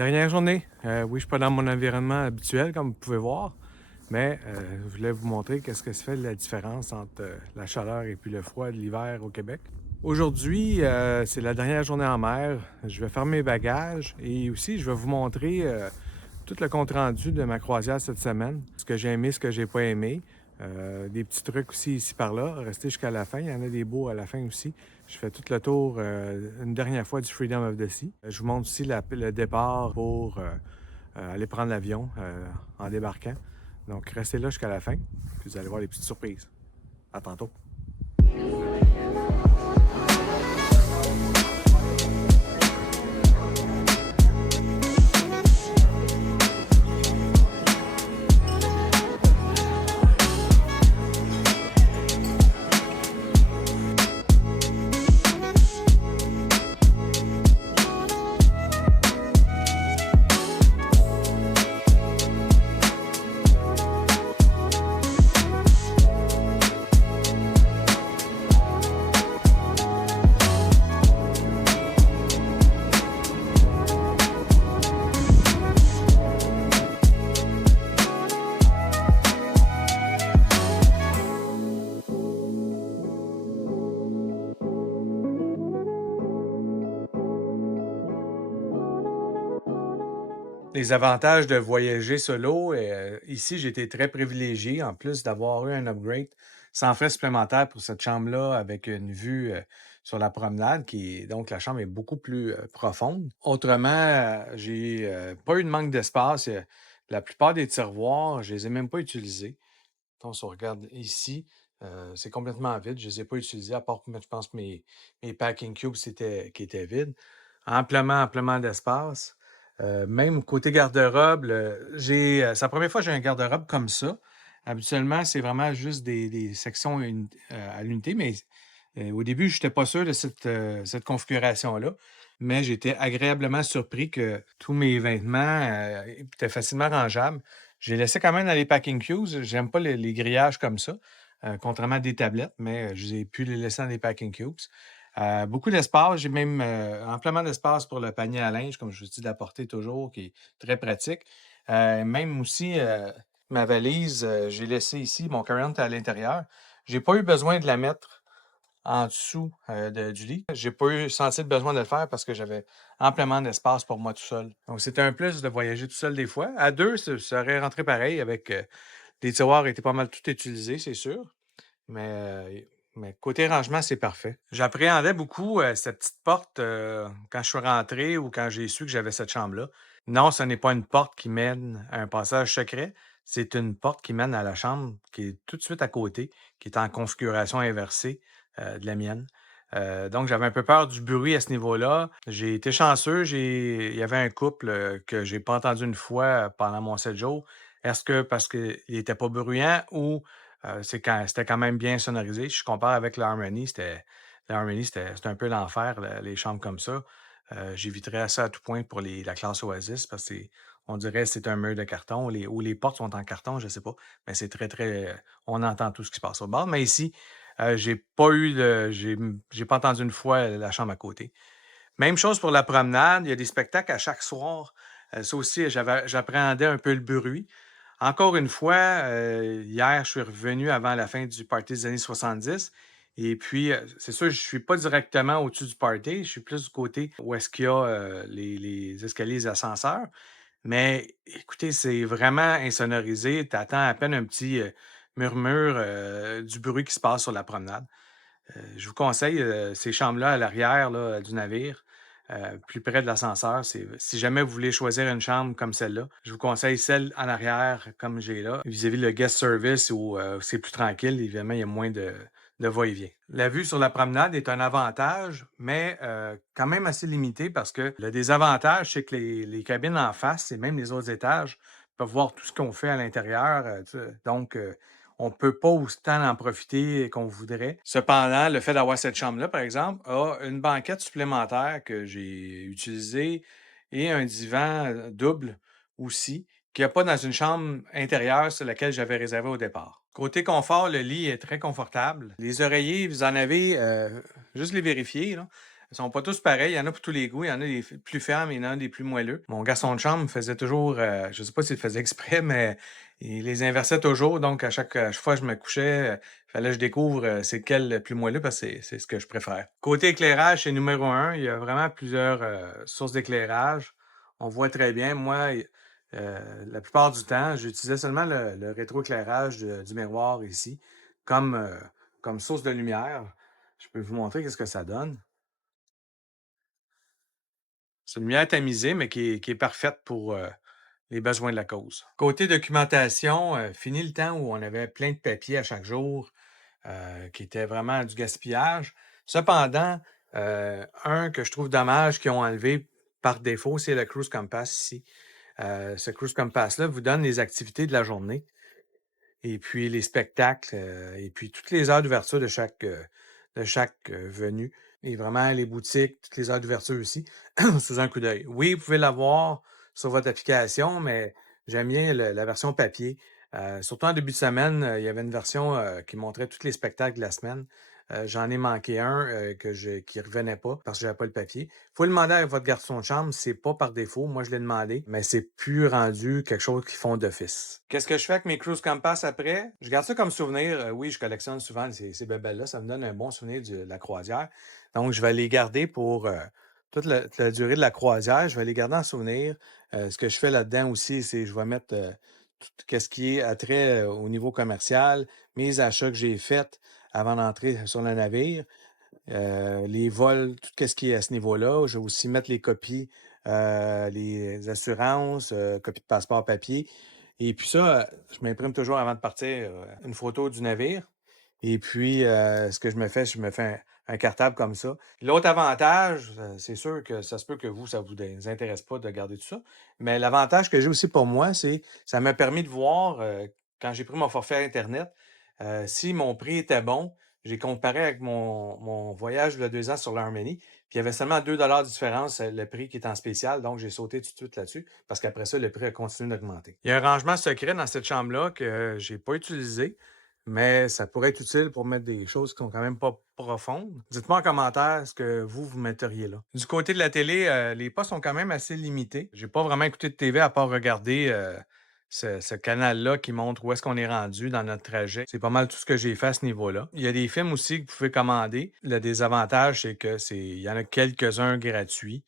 Dernière journée. Oui, je suis pas dans mon environnement habituel, comme vous pouvez voir, mais je voulais vous montrer qu'est-ce que se fait la différence entre la chaleur et puis le froid de l'hiver au Québec. Aujourd'hui, c'est la dernière journée en mer. Je vais faire mes bagages et aussi je vais vous montrer tout le compte-rendu de ma croisière cette semaine. Ce que j'ai aimé, ce que j'ai pas aimé. Des petits trucs aussi ici par là. Rester jusqu'à la fin. Il y en a des beaux à la fin aussi. Je fais tout le tour une dernière fois du Freedom of the Sea. Je vous montre aussi le départ pour aller prendre l'avion en débarquant. Donc, restez là jusqu'à la fin. Puis vous allez voir les petites surprises. À tantôt. Les avantages de voyager solo, ici, j'ai été très privilégié, en plus d'avoir eu un upgrade sans frais supplémentaires pour cette chambre-là, avec une vue sur la promenade, donc la chambre est beaucoup plus profonde. Autrement, j'ai pas eu de manque d'espace. La plupart des tiroirs, je les ai même pas utilisés. Donc, si on regarde ici, c'est complètement vide. Je les ai pas utilisés, à part, je pense, mes packing cubes qui étaient vides. Amplement d'espace. Même côté garde-robe, c'est la première fois que j'ai un garde-robe comme ça. Habituellement, c'est vraiment juste des sections à l'unité, mais au début, je n'étais pas sûr de cette configuration-là, mais j'étais agréablement surpris que tous mes vêtements étaient facilement rangeables. J'ai laissé quand même dans les packing cubes. J'aime pas les grillages comme ça, contrairement à des tablettes, mais j'ai pu les laisser dans les packing cubes. Beaucoup d'espace. J'ai même amplement d'espace pour le panier à linge, comme je vous dis, d'apporter toujours, qui est très pratique. Même aussi, ma valise, j'ai laissé ici, mon carry-on est à l'intérieur. J'ai pas eu besoin de la mettre en dessous du lit. J'ai pas eu senti le besoin de le faire parce que j'avais amplement d'espace pour moi tout seul. Donc, c'était un plus de voyager tout seul des fois. À deux, ça aurait rentré pareil avec les tiroirs étaient pas mal tout utilisés, c'est sûr. Mais côté rangement, c'est parfait. J'appréhendais beaucoup cette petite porte quand je suis rentré ou quand j'ai su que j'avais cette chambre-là. Non, ce n'est pas une porte qui mène à un passage secret. C'est une porte qui mène à la chambre qui est tout de suite à côté, qui est en configuration inversée de la mienne. Donc, j'avais un peu peur du bruit à ce niveau-là. J'ai été chanceux. Il y avait un couple que j'ai pas entendu une fois pendant mon 7 jours. Est-ce que parce qu'il n'était pas bruyant ou c'était quand même bien sonorisé? Je compare avec l'Harmony, c'était un peu l'enfer, les chambres comme ça. J'éviterais ça à tout point pour la classe Oasis parce qu'on dirait que c'est un mur de carton ou les portes sont en carton, je ne sais pas. Mais c'est très, on entend tout ce qui se passe au bord. Mais ici, j'ai pas entendu une fois la chambre à côté. Même chose pour la promenade. Il y a des spectacles à chaque soir. Ça aussi, j'appréhendais un peu le bruit. Encore une fois, hier, je suis revenu avant la fin du party des années 70. Et puis, c'est sûr, je ne suis pas directement au-dessus du party. Je suis plus du côté où est-ce qu'il y a les escaliers, les ascenseurs. Mais écoutez, c'est vraiment insonorisé. Tu attends à peine un petit murmure du bruit qui se passe sur la promenade. Je vous conseille ces chambres-là à l'arrière là, du navire, plus près de l'ascenseur. Si jamais vous voulez choisir une chambre comme celle-là, je vous conseille celle en arrière, comme j'ai là, vis-à-vis le guest service où c'est plus tranquille. Évidemment, il y a moins de va-et-vient. La vue sur la promenade est un avantage, mais quand même assez limité parce que le désavantage, c'est que les cabines en face et même les autres étages peuvent voir tout ce qu'on fait à l'intérieur. Donc, on ne peut pas autant en profiter qu'on voudrait. Cependant, le fait d'avoir cette chambre-là, par exemple, a une banquette supplémentaire que j'ai utilisée et un divan double aussi, qu'il n'y a pas dans une chambre intérieure sur laquelle j'avais réservé au départ. Côté confort, le lit est très confortable. Les oreillers, vous en avez, juste les vérifier, là. Ils sont pas tous pareils, il y en a pour tous les goûts, il y en a des plus fermes, il y en a des plus moelleux. Mon garçon de chambre faisait toujours, je sais pas s'il le faisait exprès, mais il les inversait toujours, donc à chaque fois que je me couchais, il fallait que je découvre, c'est lequel le plus moelleux parce que c'est ce que je préfère. Côté éclairage, c'est numéro un. Il y a vraiment plusieurs, sources d'éclairage. On voit très bien. Moi, la plupart du temps, j'utilisais seulement le rétroéclairage du miroir ici comme, comme source de lumière. Je peux vous montrer qu'est-ce que ça donne. C'est une lumière tamisée, mais qui est parfaite pour les besoins de la cause. Côté documentation, fini le temps où on avait plein de papiers à chaque jour, qui était vraiment du gaspillage. Cependant, un que je trouve dommage qu'ils ont enlevé par défaut, c'est le Cruise Compass ici. Ce Cruise Compass-là vous donne les activités de la journée et puis les spectacles, et puis toutes les heures d'ouverture de chaque venue et vraiment les boutiques, toutes les heures d'ouverture aussi, sous un coup d'œil. Oui, vous pouvez l'avoir sur votre application, mais j'aime bien la version papier. Surtout en début de semaine, il y avait une version qui montrait tous les spectacles de la semaine. J'en ai manqué un qui revenait pas parce que j'avais pas le papier. Faut le demander à votre garçon de chambre, c'est pas par défaut. Moi, je l'ai demandé, mais c'est plus rendu quelque chose qu'ils font d'office. Qu'est-ce que je fais avec mes Cruise Compass après? Je garde ça comme souvenir. Oui, je collectionne souvent ces bébelles-là. Ça me donne un bon souvenir de la croisière. Donc, je vais les garder pour toute la durée de la croisière. Je vais les garder en souvenir. Ce que je fais là-dedans aussi, c'est je vais mettre tout ce qui est attrait au niveau commercial, mes achats que j'ai faits avant d'entrer sur le navire, les vols, tout ce qui est à ce niveau-là. Je vais aussi mettre les copies, les assurances, copies de passeport papier. Et puis ça, je m'imprime toujours avant de partir une photo du navire. Et puis, ce que je me fais un cartable comme ça. L'autre avantage, c'est sûr que ça se peut que ça vous intéresse pas de garder tout ça. Mais l'avantage que j'ai aussi pour moi, c'est ça m'a permis de voir, quand j'ai pris mon forfait Internet, si mon prix était bon. J'ai comparé avec mon voyage de 2 ans sur l'Arménie, puis il y avait seulement 2 de différence, le prix qui est en spécial. Donc, j'ai sauté tout de suite là-dessus parce qu'après ça, le prix a continué d'augmenter. Il y a un rangement secret dans cette chambre-là que j'ai pas utilisé, mais ça pourrait être utile pour mettre des choses qui sont quand même pas profondes. Dites-moi en commentaire ce que vous metteriez là. Du côté de la télé, les postes sont quand même assez limités. J'ai pas vraiment écouté de TV à part regarder ce canal-là qui montre où est-ce qu'on est rendu dans notre trajet. C'est pas mal tout ce que j'ai fait à ce niveau-là. Il y a des films aussi que vous pouvez commander. Le désavantage, c'est que il y en a quelques-uns gratuits.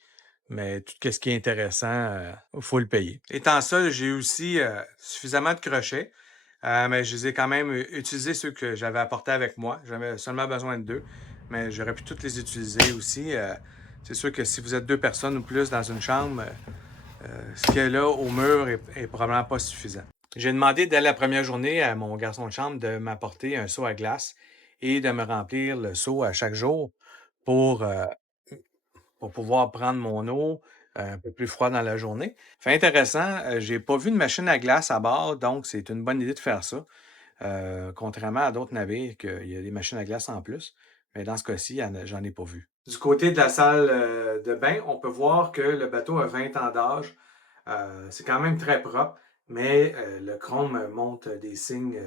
Mais tout ce qui est intéressant, il faut le payer. Étant ça, j'ai aussi suffisamment de crochets. Mais je les ai quand même utilisés, ceux que j'avais apportés avec moi. J'avais seulement besoin de 2, mais j'aurais pu toutes les utiliser aussi. C'est sûr que si vous êtes 2 personnes ou plus dans une chambre, ce qu'il y a là au mur est probablement pas suffisant. J'ai demandé dès la première journée à mon garçon de chambre de m'apporter un seau à glace et de me remplir le seau à chaque jour pour, euh, pour pouvoir prendre mon eau un peu plus froide dans la journée. Fait intéressant, j'ai pas vu de machine à glace à bord, donc c'est une bonne idée de faire ça. Contrairement à d'autres navires qu'il y a des machines à glace en plus. Mais dans ce cas-ci, j'en ai pas vu. Du côté de la salle de bain, on peut voir que le bateau a 20 ans d'âge. C'est quand même très propre, mais le chrome montre des signes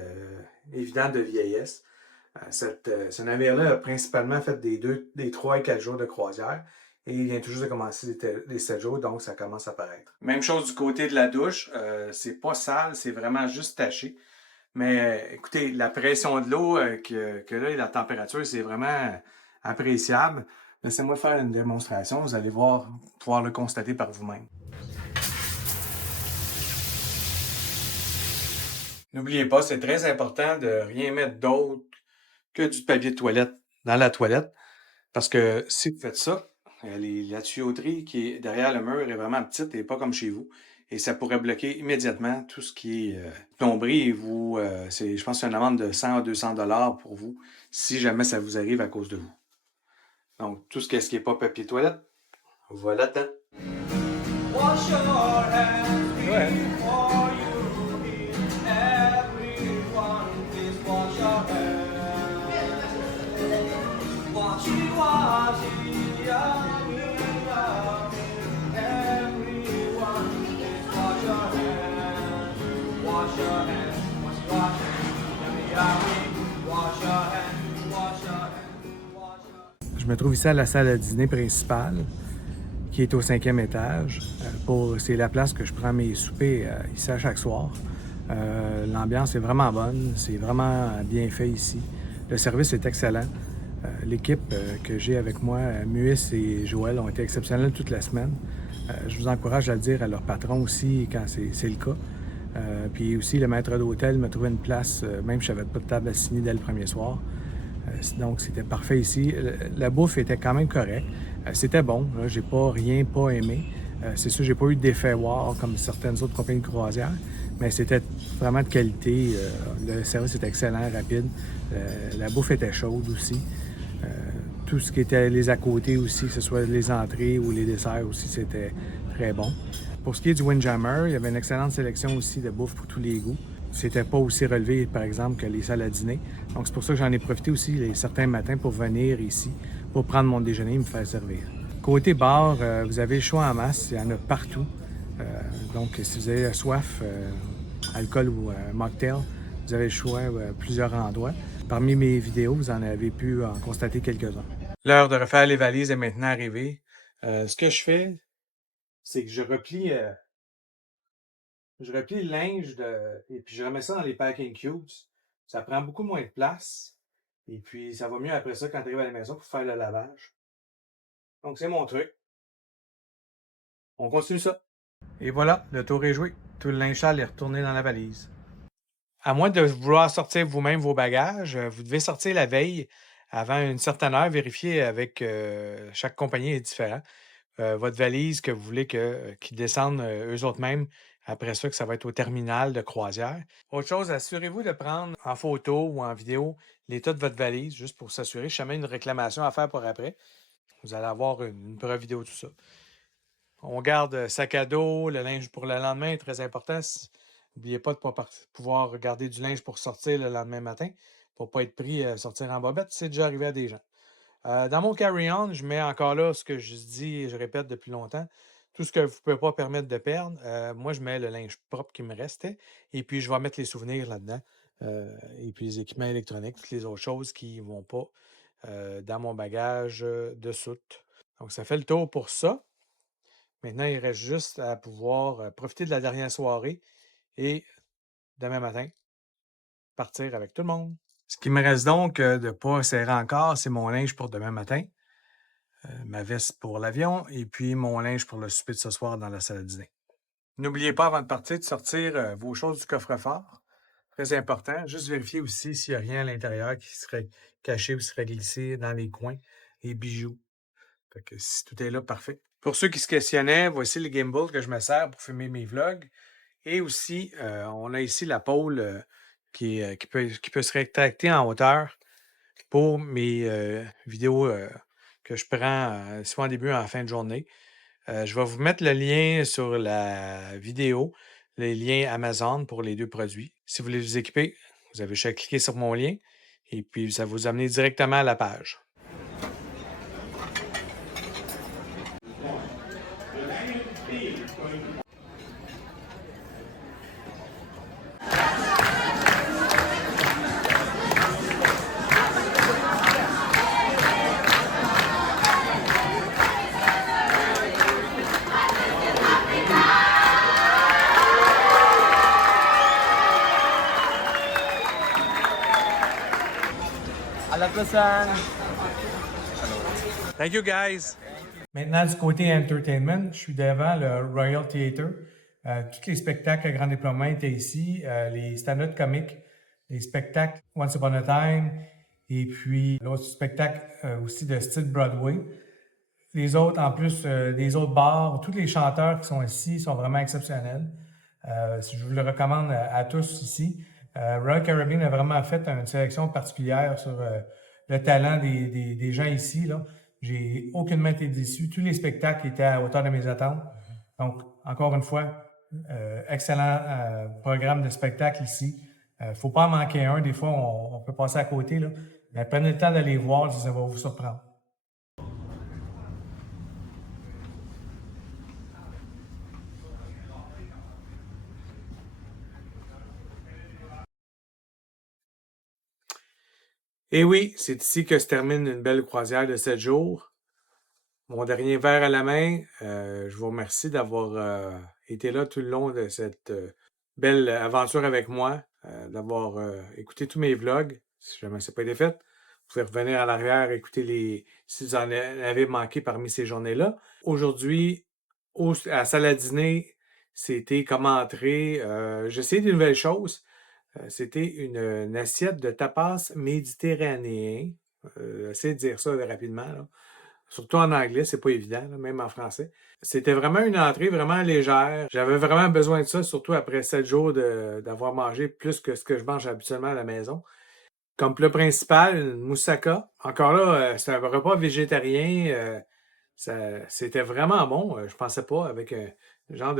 évidents de vieillesse. Ce navire-là a principalement fait des 3 et 4 jours de croisière. Et il vient tout juste de commencer les 7 jours, donc ça commence à paraître. Même chose du côté de la douche. C'est pas sale, c'est vraiment juste taché. Mais écoutez, la pression de l'eau que là et la température, c'est vraiment appréciable. Laissez-moi faire une démonstration. Vous allez pouvoir le constater par vous-même. N'oubliez pas, c'est très important de rien mettre d'autre que du papier de toilette dans la toilette. Parce que si vous faites ça, la tuyauterie qui est derrière le mur est vraiment petite et pas comme chez vous. Et ça pourrait bloquer immédiatement tout ce qui est plomberie. Et je pense que c'est une amende de 100 à 200 $ pour vous si jamais ça vous arrive à cause de vous. Donc, tout ce qui n'est pas papier toilette, voilà dedans. Wash your hands before you eat. Everyone, please wash your hands. Washy, washy, yummy, yummy. Everyone, please wash your hands. Wash your hands, wash, yummy, yummy. Wash your hands, wash your hands. Je me trouve ici à la salle à dîner principale, qui est au 5e étage. C'est la place que je prends mes soupers ici à chaque soir. L'ambiance est vraiment bonne, c'est vraiment bien fait ici. Le service est excellent. L'équipe que j'ai avec moi, Muis et Joël, ont été exceptionnels toute la semaine. Je vous encourage à le dire à leur patron aussi quand c'est le cas. Puis aussi, le maître d'hôtel m'a trouvé une place, même si je n'avais pas de table à signer dès le premier soir. Donc, c'était parfait ici. La bouffe était quand même correcte. C'était bon. J'ai pas aimé. C'est sûr, j'ai pas eu d'effet wow comme certaines autres compagnies de croisière, mais c'était vraiment de qualité. Le service était excellent, rapide. La bouffe était chaude aussi. Tout ce qui était les à côté aussi, que ce soit les entrées ou les desserts aussi, c'était très bon. Pour ce qui est du Windjammer, il y avait une excellente sélection aussi de bouffe pour tous les goûts. C'était pas aussi relevé, par exemple, que les salles à dîner. Donc, c'est pour ça que j'en ai profité aussi certains matins pour venir ici, pour prendre mon déjeuner et me faire servir. Côté bar, vous avez le choix en masse, il y en a partout. Donc, si vous avez soif, alcool ou mocktail, vous avez le choix à plusieurs endroits. Parmi mes vidéos, vous en avez pu en constater quelques-uns. L'heure de refaire les valises est maintenant arrivée. Ce que je fais, c'est que je replie le linge et puis je remets ça dans les packing cubes. Ça prend beaucoup moins de place. Et puis, ça va mieux après ça quand tu arrives à la maison pour faire le lavage. Donc, c'est mon truc. On continue ça. Et voilà, le tour est joué. Tout le linge sale est retourné dans la valise. À moins de vouloir sortir vous-même vos bagages, vous devez sortir la veille avant une certaine heure, vérifier avec chaque compagnie est différent. Votre valise que vous voulez qu'ils descendent eux autres mêmes. Après ça, que ça va être au terminal de croisière. Autre chose, assurez-vous de prendre en photo ou en vidéo l'état de votre valise, juste pour s'assurer. Si jamais une réclamation à faire pour après, vous allez avoir une preuve vidéo de tout ça. On garde sac à dos, le linge pour le lendemain, très important. N'oubliez pas de pouvoir garder du linge pour sortir le lendemain matin, pour ne pas être pris à sortir en bobette. C'est déjà arrivé à des gens. Dans mon carry-on, je mets encore là ce que je dis et je répète depuis longtemps. Tout ce que vous ne pouvez pas permettre de perdre, moi, je mets le linge propre qui me restait et puis je vais mettre les souvenirs là-dedans et puis les équipements électroniques, toutes les autres choses qui ne vont pas dans mon bagage de soute. Donc, ça fait le tour pour ça. Maintenant, il reste juste à pouvoir profiter de la dernière soirée et demain matin, partir avec tout le monde. Ce qui me reste donc de ne pas serrer encore, c'est mon linge pour demain matin. Ma veste pour l'avion et puis mon linge pour le souper de ce soir dans la salle à dîner. N'oubliez pas avant de partir de sortir vos choses du coffre-fort. Très important. Juste vérifier aussi s'il n'y a rien à l'intérieur qui serait caché ou serait glissé dans les coins. Les bijoux. Fait que si tout est là, parfait. Pour ceux qui se questionnaient, voici le gimbal que je me sers pour filmer mes vlogs. Et aussi, on a ici la pôle qui peut se rétracter en hauteur pour mes vidéos que je prends soit en début ou en fin de journée. Je vais vous mettre le lien sur la vidéo, les liens Amazon pour les deux produits. Si vous voulez vous équiper, vous avez juste à cliquer sur mon lien et puis ça va vous amener directement à la page. À la prochaine! Thank you, guys! Maintenant, du côté entertainment, je suis devant le Royal Theatre. Tous les spectacles à grand déploiement étaient ici. Les stand-up comiques, les spectacles Once Upon a Time, et puis l'autre spectacle aussi de style Broadway. Les autres, en plus des autres bars, tous les chanteurs qui sont ici sont vraiment exceptionnels. Je vous le recommande à tous ici. Royal Caribbean a vraiment fait une sélection particulière sur le talent des gens ici. Là. J'ai aucunement été déçu. Tous les spectacles étaient à hauteur de mes attentes. Donc, encore une fois, excellent programme de spectacle ici. Faut pas en manquer un. Des fois, on peut passer à côté. Là. Mais prenez le temps d'aller voir, ça va vous surprendre. Et oui, c'est ici que se termine une belle croisière de 7 jours. Mon dernier verre à la main, je vous remercie d'avoir été là tout le long de cette belle aventure avec moi, d'avoir écouté tous mes vlogs. Si jamais ça n'a pas été fait, vous pouvez revenir à l'arrière, écouter si vous en avez manqué parmi ces journées-là. Aujourd'hui, à la salle à dîner, c'était comme entrée. J'ai essayé de nouvelles choses. C'était une assiette de tapas méditerranéen. Essayez de dire ça rapidement, là. Surtout en anglais, c'est pas évident, là, même en français. C'était vraiment une entrée vraiment légère. J'avais vraiment besoin de ça, surtout après 7 jours d'avoir mangé plus que ce que je mange habituellement à la maison. Comme plat principal, une moussaka. Encore là, c'est un repas végétarien. C'était vraiment bon. Je pensais pas avec un genre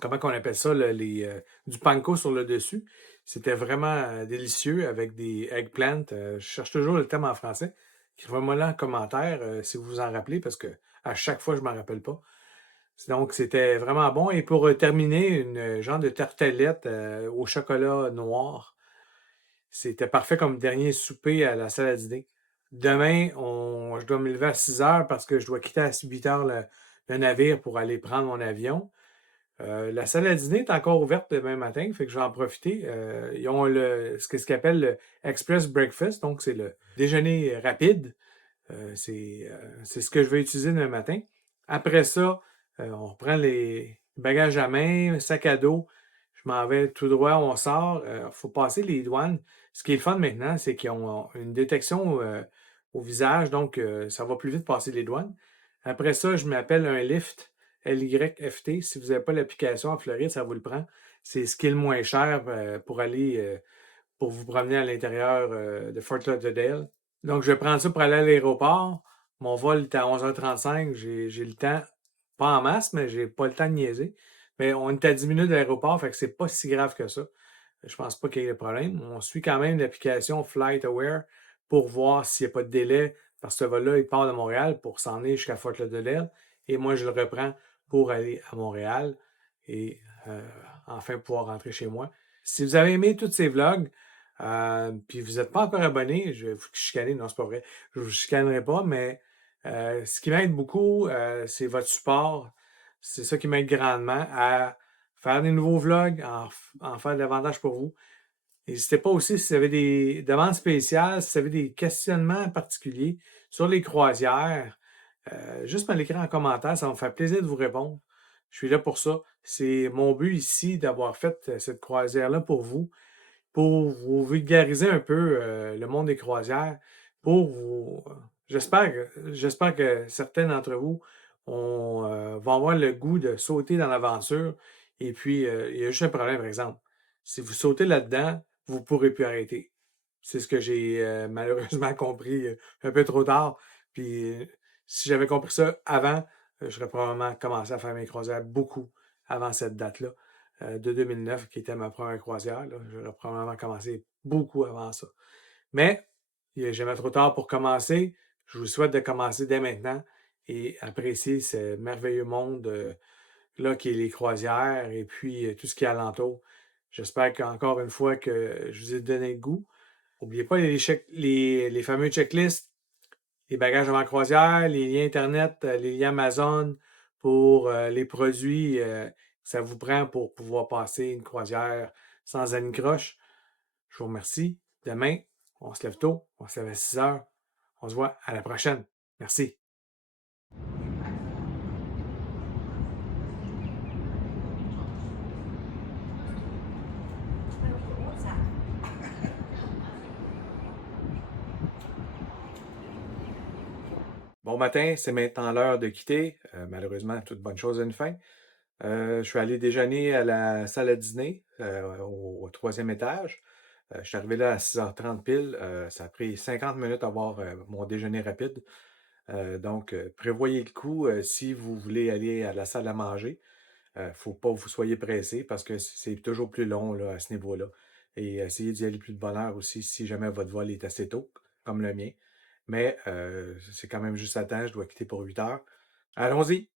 comment qu'on appelle ça, là, du panko sur le dessus. C'était vraiment délicieux avec des eggplants. Je cherche toujours le terme en français. Écrivez-moi là en commentaire si vous vous en rappelez, parce que à chaque fois, je ne m'en rappelle pas. Donc, c'était vraiment bon. Et pour terminer, une genre de tartelette au chocolat noir. C'était parfait comme dernier souper à la salle à dîner. Demain, je dois me lever à 6 heures parce que je dois quitter à 8 heures le navire pour aller prendre mon avion. La salle à dîner est encore ouverte demain matin, fait que je vais en profiter. Ils ont ce qu'ils appellent le Express Breakfast, donc c'est le déjeuner rapide. C'est ce que je vais utiliser demain matin. Après ça, on reprend les bagages à main, sac à dos. Je m'en vais tout droit, on sort. Il faut passer les douanes. Ce qui est le fun maintenant, c'est qu'ils ont une détection au visage, donc ça va plus vite passer les douanes. Après ça, je m'appelle un Lyft, LYFT. Si vous n'avez pas l'application en Floride, ça vous le prend. C'est ce qui est le moins cher pour aller pour vous promener à l'intérieur de Fort Lauderdale. Donc, je vais prendre ça pour aller à l'aéroport. Mon vol est à 11h35. J'ai le temps, pas en masse, mais j'ai pas le temps de niaiser. Mais on est à 10 minutes de l'aéroport, fait que c'est pas si grave que ça. Je pense pas qu'il y ait de problème. On suit quand même l'application FlightAware pour voir s'il n'y a pas de délai, parce que ce vol-là, il part de Montréal pour s'en aller jusqu'à Fort Lauderdale. Et moi, je le reprends pour aller à Montréal et enfin pouvoir rentrer chez moi. Si vous avez aimé tous ces vlogs, puis vous n'êtes pas encore abonné, je vais vous chicaner, non, c'est pas vrai, je ne vous chicanerai pas, mais ce qui m'aide beaucoup, c'est votre support. C'est ça qui m'aide grandement à faire des nouveaux vlogs, en faire davantage pour vous. N'hésitez pas aussi si vous avez des demandes spéciales, si vous avez des questionnements particuliers sur les croisières, juste me l'écrire en commentaire, ça va me faire plaisir de vous répondre. Je suis là pour ça. C'est mon but ici d'avoir fait cette croisière-là pour vous vulgariser un peu le monde des croisières, pour vous. J'espère que certains d'entre vous vont avoir le goût de sauter dans l'aventure. Et puis, il y a juste un problème, par exemple. Si vous sautez là-dedans, vous ne pourrez plus arrêter. C'est ce que j'ai malheureusement compris un peu trop tard. Puis, si j'avais compris ça avant, j'aurais probablement commencé à faire mes croisières beaucoup avant cette date-là de 2009, qui était ma première croisière. J'aurais probablement commencé beaucoup avant ça. Mais il n'est jamais trop tard pour commencer. Je vous souhaite de commencer dès maintenant et apprécier ce merveilleux monde là qui est les croisières et puis tout ce qui est alentour. J'espère qu'encore une fois que je vous ai donné le goût. N'oubliez pas les fameux checklists, les bagages avant croisière, les liens Internet, les liens Amazon pour les produits que ça vous prend pour pouvoir passer une croisière sans anicroche. Je vous remercie. Demain, on se lève tôt, on se lève à 6 heures. On se voit à la prochaine. Merci. Bon matin, c'est maintenant l'heure de quitter. Malheureusement, toute bonne chose a une fin. Je suis allé déjeuner à la salle à dîner au troisième étage. Je suis arrivé là à 6h30 pile. Ça a pris 50 minutes à avoir mon déjeuner rapide. Donc, prévoyez le coup si vous voulez aller à la salle à manger. Il ne faut pas que vous soyez pressé parce que c'est toujours plus long là, à ce niveau-là. Et essayez d'y aller plus de bonne heure aussi si jamais votre vol est assez tôt, comme le mien. Mais c'est quand même juste à temps, je dois quitter pour 8 heures. Allons-y!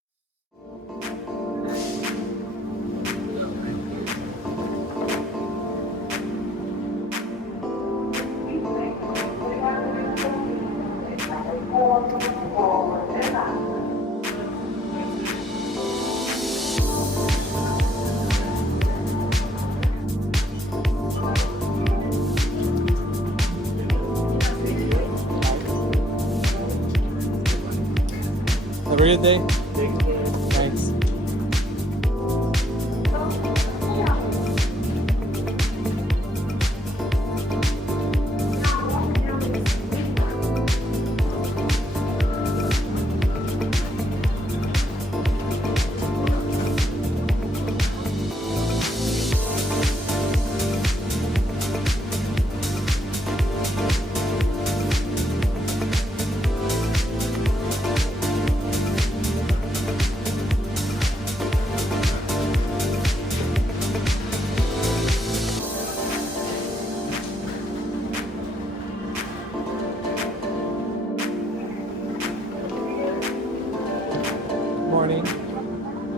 good day. Thanks. Morning.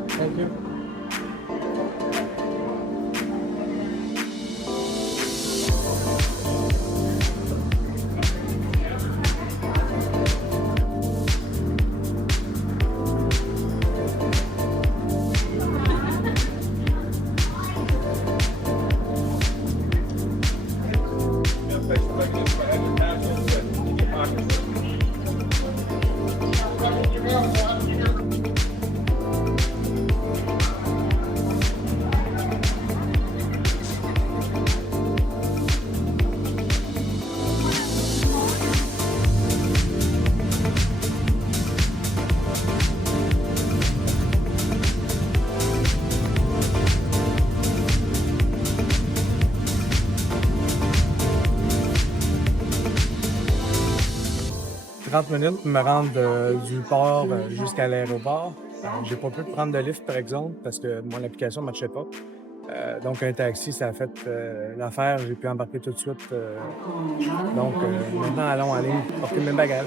Thank you. Minutes pour me rendre du port jusqu'à l'aéroport. J'ai pas pu prendre de lift, par exemple, parce que mon application ne marchait pas. Donc, un taxi, ça a fait l'affaire. J'ai pu embarquer tout de suite. Donc, maintenant, allons aller porter mes bagages.